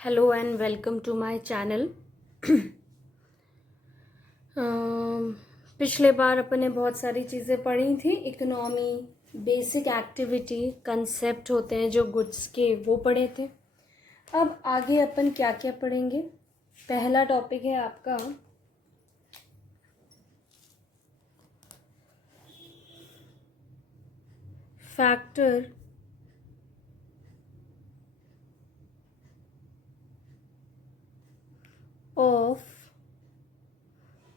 Hello and welcome to my channel. पिछले बार अपन ने बहुत सारी चीज़ें पढ़ी थी। इकोनॉमी, बेसिक एक्टिविटी, कंसेप्ट होते हैं जो गुड्स के, वो पढ़े थे। अब आगे अपन क्या क्या पढ़ेंगे। पहला टॉपिक है आपका फैक्टर ऑफ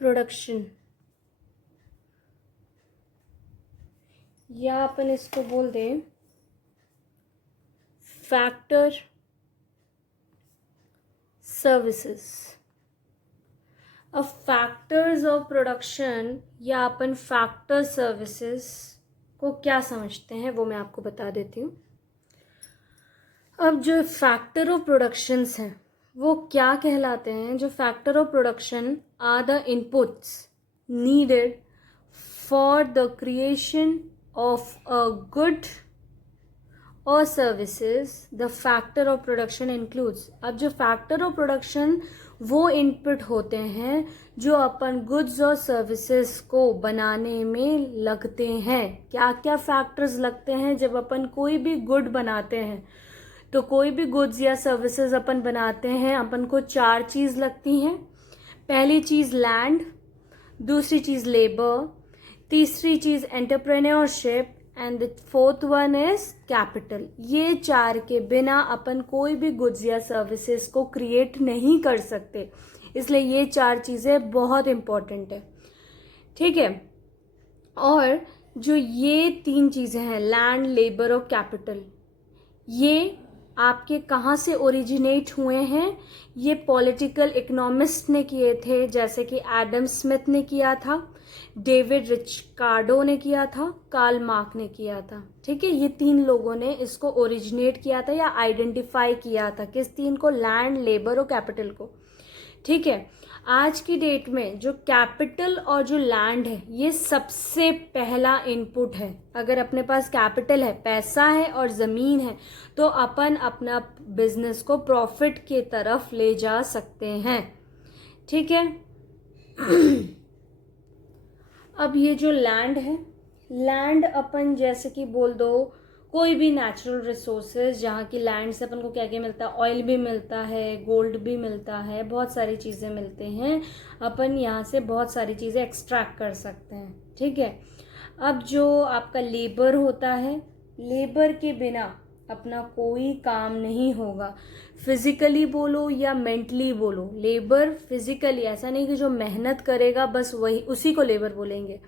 प्रोडक्शन, या अपन इसको बोल दें फैक्टर सर्विसेज। अब फैक्टर्स ऑफ प्रोडक्शन या अपन फैक्टर सर्विसेज को क्या समझते हैं वो मैं आपको बता देती हूँ। अब जो फैक्टर ऑफ प्रोडक्शंस हैं वो क्या कहलाते हैं। जो factor of production are the inputs needed for the creation of a good और services the factor of production includes. अब जो फैक्टर ऑफ प्रोडक्शन वो इनपुट होते हैं जो अपन गुड्स और सर्विसेज को बनाने में लगते हैं। क्या क्या फैक्टर्स लगते हैं जब अपन कोई भी गुड बनाते हैं। तो कोई भी गुड्स या सर्विसेज अपन बनाते हैं, अपन को 4 चीज़ लगती हैं। पहली चीज़ लैंड, दूसरी चीज़ लेबर, तीसरी चीज़ entrepreneurship and the fourth one is capital. ये 4 के बिना अपन कोई भी गुड्स या सर्विसेज को क्रिएट नहीं कर सकते, इसलिए ये 4 चीज़ें बहुत इम्पोर्टेंट है। ठीक है। और जो ये 3 चीज़ें हैं लैंड, लेबर और कैपिटल, ये आपके कहाँ से ओरिजिनेट हुए हैं। ये पॉलिटिकल इकोनॉमिस्ट ने किए थे, जैसे कि एडम स्मिथ ने किया था, डेविड रिकार्डो ने किया था, कार्ल मार्क्स ने किया था। ठीक है, ये 3 लोगों ने इसको ओरिजिनेट किया था या आइडेंटिफाई किया था। किस 3 को? लैंड, लेबर और कैपिटल को। ठीक है। आज की डेट में जो कैपिटल और जो लैंड है ये सबसे पहला इनपुट है। अगर अपने पास कैपिटल है, पैसा है और ज़मीन है, तो अपन अपना बिजनेस को प्रॉफिट के तरफ ले जा सकते हैं। ठीक है। अब ये जो लैंड है, लैंड अपन जैसे कि बोल दो कोई भी नेचुरल रिसोर्सेज, जहाँ की लैंड से अपन को क्या क्या मिलता है, ऑयल भी मिलता है, गोल्ड भी मिलता है, बहुत सारी चीज़ें मिलते हैं। अपन यहाँ से बहुत सारी चीज़ें एक्सट्रैक्ट कर सकते हैं। ठीक है। अब जो आपका लेबर होता है, लेबर के बिना अपना कोई काम नहीं होगा। फिजिकली बोलो या मेंटली बोलो, लेबर फिजिकली, ऐसा नहीं कि जो मेहनत करेगा बस वही उसी को लेबर बोलेंगे,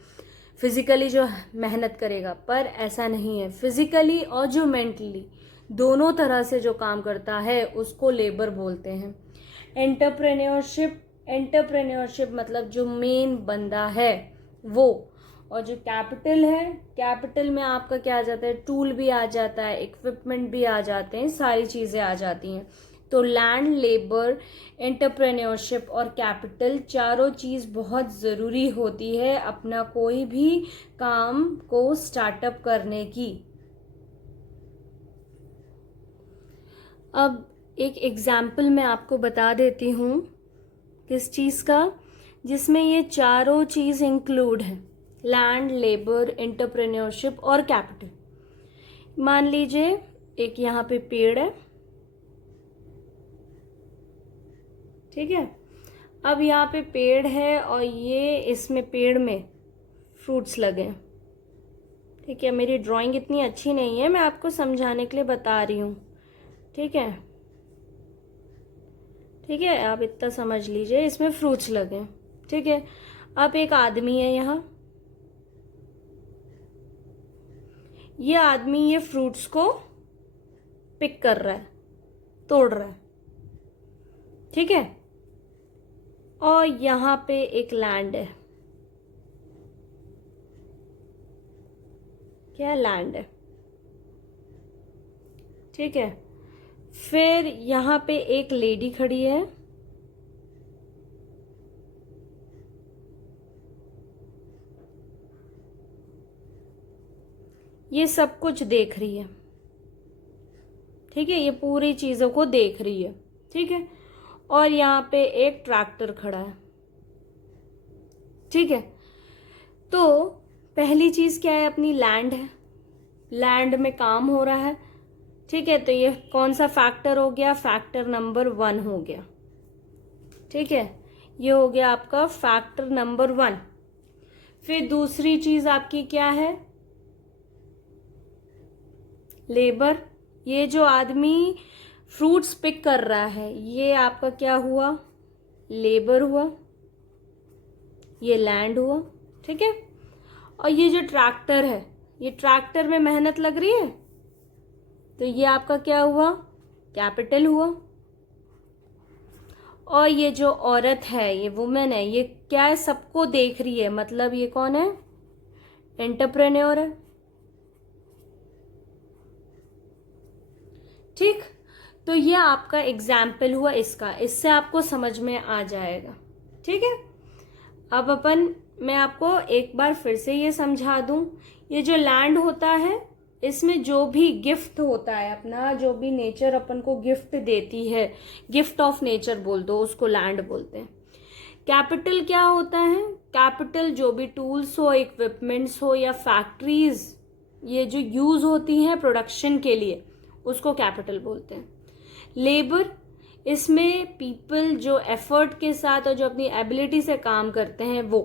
फिजिकली जो मेहनत करेगा, पर ऐसा नहीं है। फिजिकली और जो मेंटली दोनों तरह से जो काम करता है उसको लेबर बोलते हैं। एंटरप्रेन्योरशिप, एंटरप्रेन्योरशिप मतलब जो मेन बंदा है वो। और जो कैपिटल है, कैपिटल में आपका क्या आ जाता है, टूल भी आ जाता है, इक्विपमेंट भी आ जाते हैं, सारी चीज़ें आ जाती हैं। तो लैंड, लेबर, एंटरप्रेन्योरशिप और कैपिटल, चारों चीज़ बहुत ज़रूरी होती है अपना कोई भी काम को स्टार्टअप करने की। अब एक एग्जाम्पल मैं आपको बता देती हूँ किस चीज़ का, जिसमें ये चारों चीज़ इंक्लूड है, लैंड, लेबर, एंटरप्रेन्योरशिप और कैपिटल। मान लीजिए एक यहाँ पे पेड़ है। ठीक है। अब यहाँ पे पेड़ है और ये इसमें पेड़ में फ्रूट्स लगे हैं। ठीक है, मेरी ड्राइंग इतनी अच्छी नहीं है, मैं आपको समझाने के लिए बता रही हूँ। ठीक है। ठीक है, आप इतना समझ लीजिए, इसमें फ्रूट्स लगे हैं। ठीक है। अब एक आदमी है यहाँ, ये आदमी ये फ्रूट्स को पिक कर रहा है, तोड़ रहा है। ठीक है। और यहाँ पे एक लैंड है, क्या लैंड है। ठीक है। फिर यहाँ पे एक लेडी खड़ी है, ये सब कुछ देख रही है। ठीक है, ये पूरी चीज़ों को देख रही है। ठीक है, और यहाँ पे एक ट्रैक्टर खड़ा है, ठीक है। तो पहली चीज़ क्या है, अपनी लैंड है, लैंड में काम हो रहा है, ठीक है। तो ये कौन सा फैक्टर हो गया, फैक्टर नंबर 1 हो गया, ठीक है। ये हो गया आपका फैक्टर नंबर 1। फिर दूसरी चीज आपकी क्या है, लेबर। ये जो आदमी फ्रूट्स पिक कर रहा है, ये आपका क्या हुआ, लेबर हुआ, ये लैंड हुआ, ठीक है। और ये जो ट्रैक्टर है, ये ट्रैक्टर में मेहनत लग रही है, तो ये आपका क्या हुआ, कैपिटल हुआ। और ये जो औरत है, ये वुमेन है, ये क्या है, सबको देख रही है, मतलब ये कौन है, एंटरप्रेन्योर है, ठीक। तो ये आपका एग्जाम्पल हुआ इसका, इससे आपको समझ में आ जाएगा, ठीक है। अब मैं आपको एक बार फिर से ये समझा दूं, ये जो लैंड होता है, इसमें जो भी गिफ्ट होता है अपना, जो भी नेचर अपन को गिफ्ट देती है, गिफ्ट ऑफ नेचर बोल दो उसको, लैंड बोलते हैं। कैपिटल क्या होता है, कैपिटल जो भी टूल्स हो, इक्विपमेंट्स हो या फैक्ट्रीज, ये जो यूज होती हैं प्रोडक्शन के लिए, उसको कैपिटल बोलते हैं। लेबर, इसमें पीपल जो एफर्ट के साथ और जो अपनी एबिलिटी से काम करते हैं वो।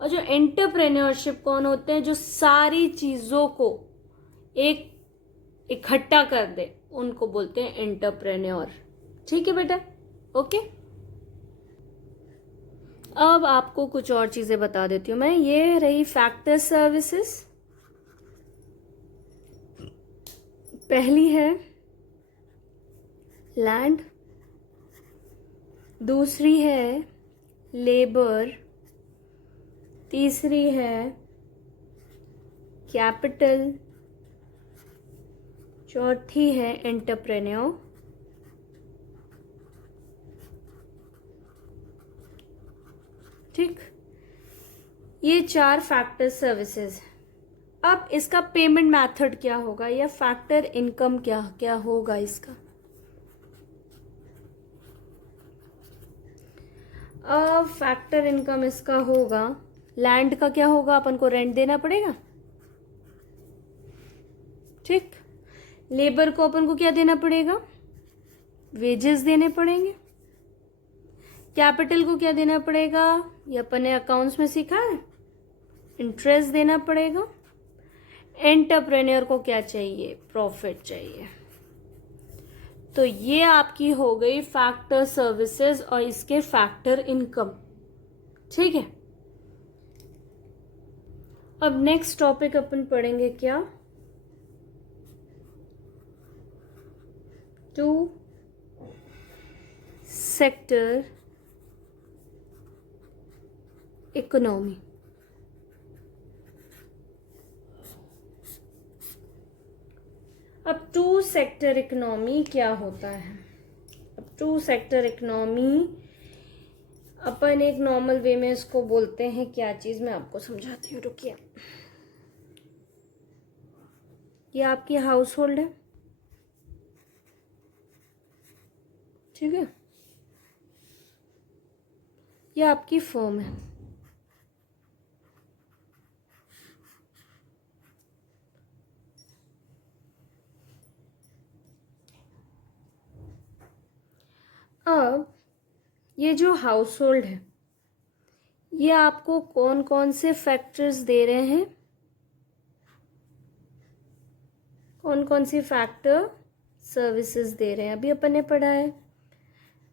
और जो एंटरप्रेन्योरशिप कौन होते हैं, जो सारी चीजों को एक इकट्ठा कर दे, उनको बोलते हैं एंटरप्रेन्योर, ठीक है बेटा, ओके। अब आपको कुछ और चीजें बता देती हूँ मैं। ये रही फैक्टर सर्विसेज, पहली है लैंड, दूसरी है लेबर, तीसरी है कैपिटल, चौथी है एंटरप्रेन्योर, ठीक। ये 4 फैक्टर सर्विसेज। अब इसका पेमेंट मेथड क्या होगा, या फैक्टर इनकम क्या क्या होगा इसका। अब फैक्टर इनकम इसका होगा, लैंड का क्या होगा, अपन को रेंट देना पड़ेगा, ठीक। लेबर को अपन को क्या देना पड़ेगा, वेजेस देने पड़ेंगे। कैपिटल को क्या देना पड़ेगा, ये अपन ने अकाउंट्स में सीखा है, इंटरेस्ट देना पड़ेगा। एंटरप्रेन्योर को क्या चाहिए, प्रॉफिट चाहिए। तो ये आपकी हो गई फैक्टर सर्विसेज और इसके फैक्टर इनकम, ठीक है। अब नेक्स्ट टॉपिक अपन पढ़ेंगे क्या, 2 सेक्टर इकोनॉमी। अब 2 सेक्टर इकोनॉमी क्या होता है। अब 2 सेक्टर इकोनॉमी अपन एक नॉर्मल वे में इसको बोलते हैं क्या चीज, मैं आपको समझाती हूँ, रुकिए। ये आपकी हाउस होल्ड है, ठीक है, ये आपकी फर्म है, अब ये जो हाउस होल्ड है, ये आपको कौन कौन से फैक्टर्स दे रहे हैं, कौन कौन सी फैक्टर सर्विसेज दे रहे हैं, अभी अपन ने पढ़ा है।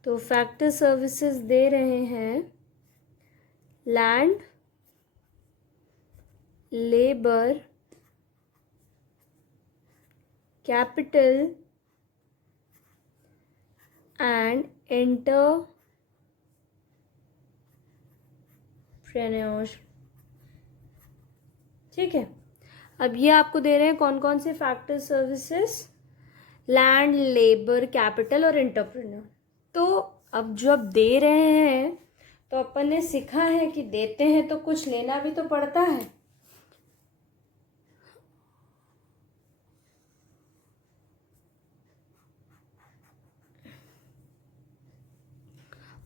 तो फैक्टर सर्विसेज दे रहे हैं land, labour, capital and entrepreneur, ठीक है। अब ये आपको दे रहे हैं कौन कौन से factor services, land, labour, capital और एंटरप्रेन्योर। तो अब जब दे रहे हैं तो अपन ने सीखा है कि देते हैं तो कुछ लेना भी तो पड़ता है,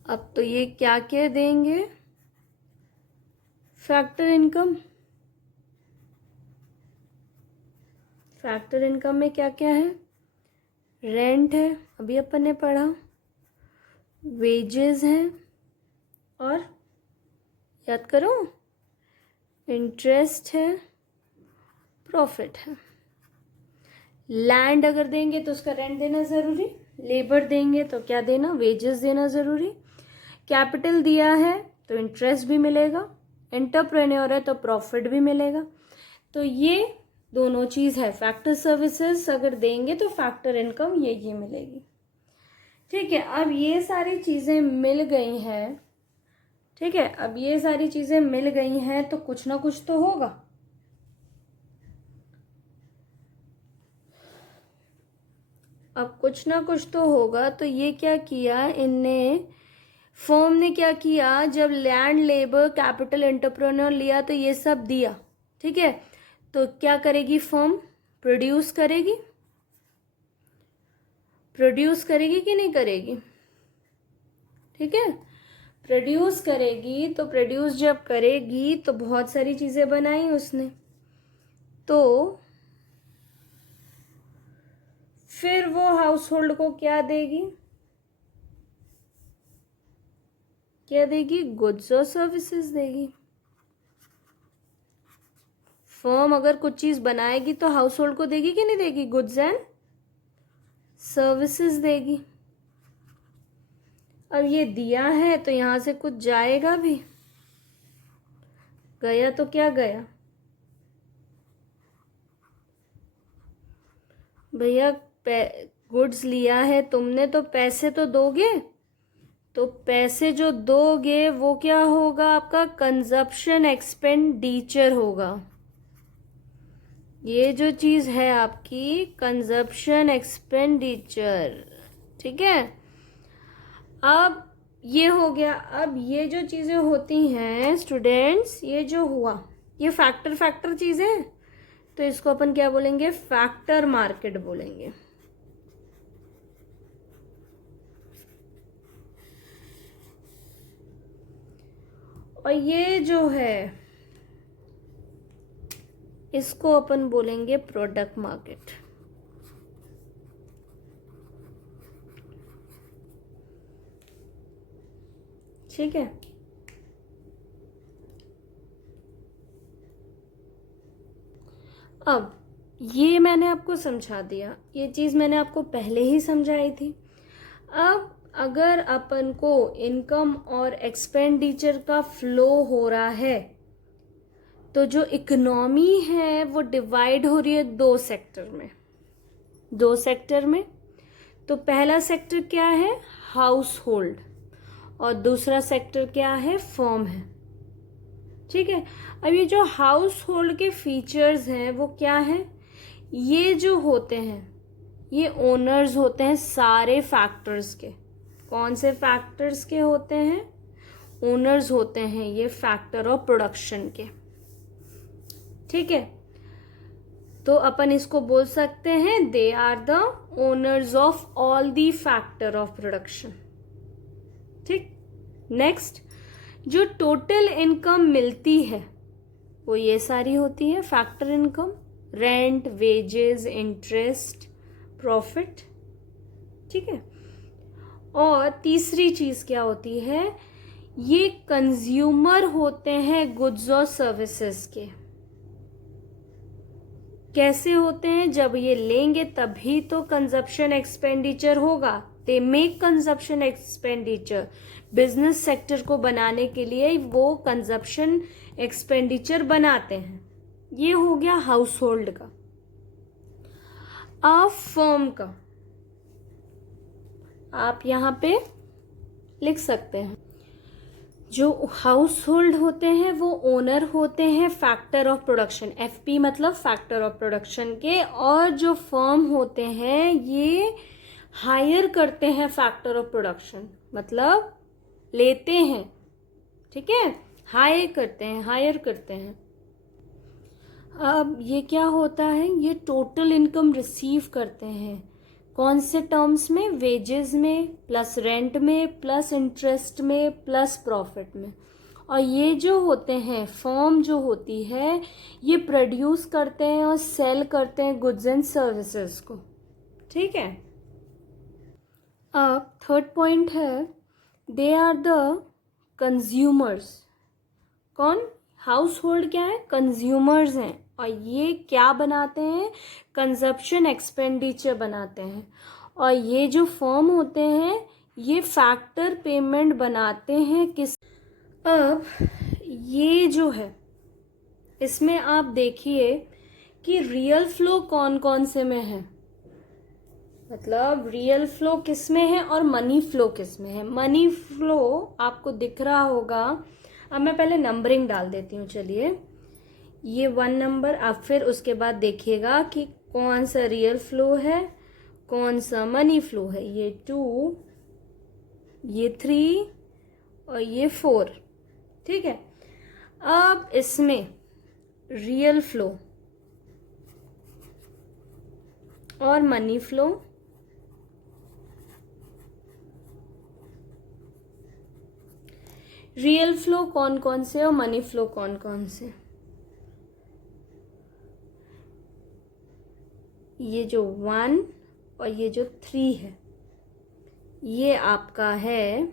अब तो ये क्या क्या देंगे, फैक्टर इनकम। फैक्टर इनकम में क्या क्या है, रेंट है, अभी अपन ने पढ़ा, वेजेस हैं, और याद करो, इंटरेस्ट है, प्रॉफिट है। लैंड अगर देंगे तो उसका रेंट देना ज़रूरी, लेबर देंगे तो क्या देना, वेजेस देना ज़रूरी। कैपिटल दिया है तो इंटरेस्ट भी मिलेगा, एंटरप्रेन्योर है तो प्रॉफिट भी मिलेगा। तो ये दोनों चीज़ है। फैक्टर सर्विसेज अगर देंगे तो फैक्टर इनकम ये मिलेगी। ठीक है, अब ये सारी चीज़ें मिल गई हैं। ठीक है, अब ये सारी चीज़ें मिल गई हैं तो कुछ ना कुछ तो होगा। अब कुछ ना कुछ तो होगा। तो ये क्या किया इनने, फर्म ने क्या किया, जब लैंड, लेबर, कैपिटल, एंटरप्रेन्योर लिया तो ये सब दिया। ठीक है, तो क्या करेगी फर्म, प्रोड्यूस करेगी। प्रोड्यूस करेगी कि नहीं करेगी, ठीक है, प्रोड्यूस करेगी। तो प्रोड्यूस जब करेगी तो बहुत सारी चीज़ें बनाई उसने, तो फिर वो हाउस होल्ड को क्या देगी, क्या देगी, गुड्स और सर्विसेज देगी। फर्म अगर कुछ चीज़ बनाएगी तो हाउस होल्ड को देगी कि नहीं देगी, गुड्स एंड सर्विसेज देगी। अब ये दिया है तो यहाँ से कुछ जाएगा भी, गया तो क्या गया भैया, गुड्स लिया है तुमने तो पैसे तो दोगे, तो पैसे जो दोगे वो क्या होगा, आपका कंजप्शन एक्सपेंडिचर होगा। ये जो चीज़ है आपकी कंजप्शन एक्सपेंडिचर। ठीक है, अब ये हो गया। अब ये जो चीज़ें होती हैं स्टूडेंट्स, ये जो हुआ ये फैक्टर चीज़ें, तो इसको अपन क्या बोलेंगे, फैक्टर मार्केट बोलेंगे। और ये जो है इसको अपन बोलेंगे प्रोडक्ट मार्केट। ठीक है, अब ये मैंने आपको समझा दिया, ये चीज़ मैंने आपको पहले ही समझाई थी। अब अगर अपन को इनकम और एक्सपेंडिचर का फ्लो हो रहा है तो जो इकोनॉमी है वो डिवाइड हो रही है दो सेक्टर में। दो सेक्टर में, तो पहला सेक्टर क्या है, हाउस होल्ड, और दूसरा सेक्टर क्या है, फर्म है। ठीक है, अब ये जो हाउस होल्ड के फीचर्स हैं वो क्या है, ये जो होते हैं ये ओनर्स होते हैं सारे फैक्टर्स के। कौन से फैक्टर्स के होते हैं, ओनर्स होते हैं ये फैक्टर ऑफ प्रोडक्शन के। ठीक है, तो अपन इसको बोल सकते हैं they are the owners of all the factor of production. ठीक, नेक्स्ट, जो टोटल इनकम मिलती है वो ये सारी होती है factor income, rent, wages, interest, profit. ठीक है, और तीसरी चीज क्या होती है, ये कंज्यूमर होते हैं गुड्स और सर्विसेज के। कैसे होते हैं, जब ये लेंगे तभी तो कंजप्शन एक्सपेंडिचर होगा। They make consumption expenditure, business sector को बनाने के लिए वो कंजप्शन एक्सपेंडिचर बनाते हैं। ये हो गया हाउस होल्ड का। अब फर्म का आप यहाँ पे लिख सकते हैं, जो हाउस होल्ड होते हैं वो ओनर होते हैं फैक्टर ऑफ प्रोडक्शन, एफपी मतलब फैक्टर ऑफ प्रोडक्शन के, और जो फर्म होते हैं ये हायर करते हैं फैक्टर ऑफ प्रोडक्शन, मतलब लेते हैं। ठीक है, हायर करते हैं। अब ये क्या होता है, ये टोटल इनकम रिसीव करते हैं, कौन से टर्म्स में? वेजेस में, प्लस रेंट में, प्लस इंटरेस्ट में, प्लस प्रॉफिट में। और ये जो होते हैं, फर्म जो होती है, ये प्रोड्यूस करते हैं और सेल करते हैं गुड्स एंड सर्विसेज को। ठीक है। अब थर्ड पॉइंट है, दे आर द कंज्यूमर्स। कौन? हाउस होल्ड क्या है? कंज्यूमर्स हैं। और ये क्या बनाते हैं? कंजप्शन एक्सपेंडिचर बनाते हैं। और ये जो फर्म होते हैं, ये फैक्टर पेमेंट बनाते हैं किस? अब ये जो है, इसमें आप देखिए कि रियल फ्लो कौन कौन से में है, मतलब रियल फ्लो किस में है और मनी फ्लो किस में है। मनी फ्लो आपको दिख रहा होगा। अब मैं पहले नंबरिंग डाल देती हूँ। चलिए, ये 1 नंबर। आप फिर उसके बाद देखिएगा कि कौन सा रियल फ्लो है, कौन सा मनी फ्लो है। ये 2, ये 3 और ये 4। ठीक है। अब इसमें रियल फ्लो और मनी फ्लो, रियल फ्लो कौन कौन से और मनी फ्लो कौन कौन से। ये जो 1 और ये जो 3 है, ये आपका है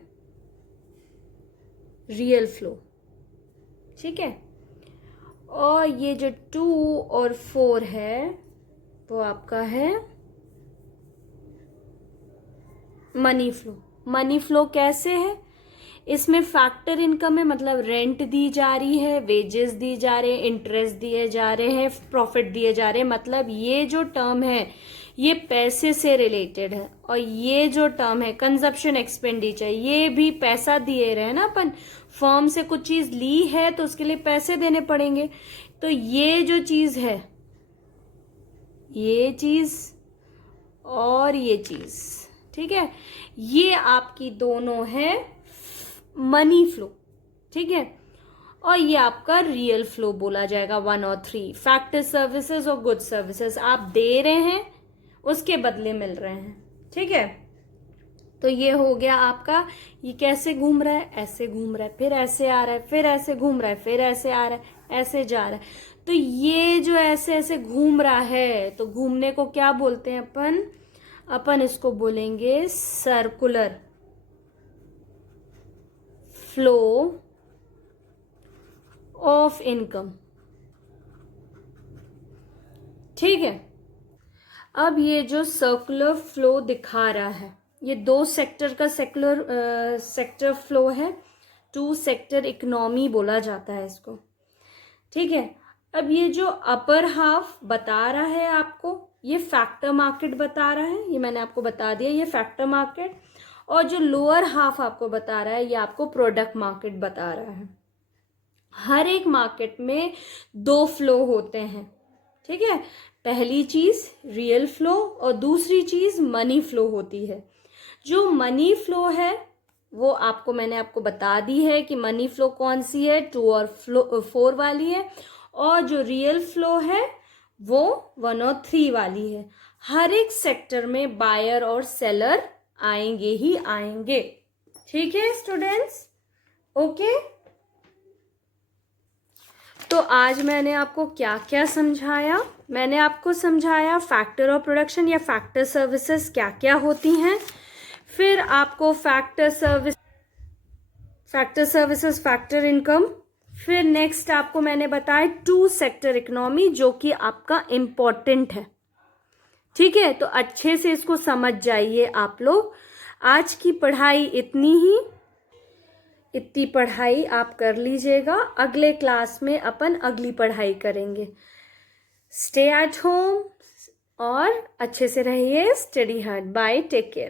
रियल फ्लो। ठीक है। और ये जो 2 और 4 है, वो आपका है मनी फ्लो। मनी फ्लो कैसे है? इसमें फैक्टर इनकम है, मतलब रेंट दी जा रही है, वेजेस दी जा रहे हैं, इंटरेस्ट दिए जा रहे हैं, प्रॉफिट दिए जा रहे हैं। मतलब ये जो टर्म है, ये पैसे से रिलेटेड है। और ये जो टर्म है कंजप्शन एक्सपेंडिचर, ये भी पैसा दिए रहे हैं ना अपन। फर्म से कुछ चीज ली है तो उसके लिए पैसे देने पड़ेंगे। तो ये जो चीज है, ये चीज और ये चीज, ठीक है, ये आपकी दोनों है मनी फ्लो। ठीक है। और ये आपका रियल फ्लो बोला जाएगा 1 और 3। फैक्टर सर्विसेज और गुड सर्विसेज आप दे रहे हैं, उसके बदले मिल रहे हैं। ठीक है। तो ये हो गया आपका। ये कैसे घूम रहा है? ऐसे घूम रहा है, फिर ऐसे आ रहा है, फिर ऐसे घूम रहा है, फिर ऐसे आ रहा है, ऐसे जा रहा है। तो ये जो ऐसे ऐसे घूम रहा है, तो घूमने को क्या बोलते हैं अपन? अपन इसको बोलेंगे सर्कुलर फ्लो ऑफ इनकम। ठीक है। अब ये जो सर्कुलर फ्लो दिखा रहा है, ये 2 सेक्टर का सेक्टर फ्लो है। 2 सेक्टर इकोनॉमी बोला जाता है इसको। ठीक है। अब ये जो अपर हाफ बता रहा है आपको, ये फैक्टर मार्केट बता रहा है, ये मैंने आपको बता दिया, ये फैक्टर मार्केट। और जो लोअर हाफ आपको बता रहा है, ये आपको प्रोडक्ट मार्केट बता रहा है। हर एक मार्केट में 2 फ्लो होते हैं। ठीक है। पहली चीज रियल फ्लो और दूसरी चीज मनी फ्लो होती है। जो मनी फ्लो है वो मैंने आपको बता दी है कि मनी फ्लो कौन सी है, 2 और 4 वाली है। और जो रियल फ्लो है वो 1 और 3 वाली है। हर एक सेक्टर में बायर और सेलर आएंगे ही आएंगे। ठीक है स्टूडेंट्स? ओके। तो आज मैंने आपको क्या क्या समझाया? मैंने आपको समझाया फैक्टर ऑफ प्रोडक्शन या फैक्टर सर्विसेज क्या क्या होती हैं। फिर आपको फैक्टर सर्विसेज, फैक्टर इनकम। फिर नेक्स्ट आपको मैंने बताया 2 सेक्टर इकोनॉमी, जो कि आपका इम्पोर्टेंट है। ठीक है। तो अच्छे से इसको समझ जाइए आप लोग। आज की पढ़ाई इतनी पढ़ाई आप कर लीजिएगा। अगले क्लास में अपन अगली पढ़ाई करेंगे। स्टे एट होम और अच्छे से रहिए। Study hard. Bye. Take care.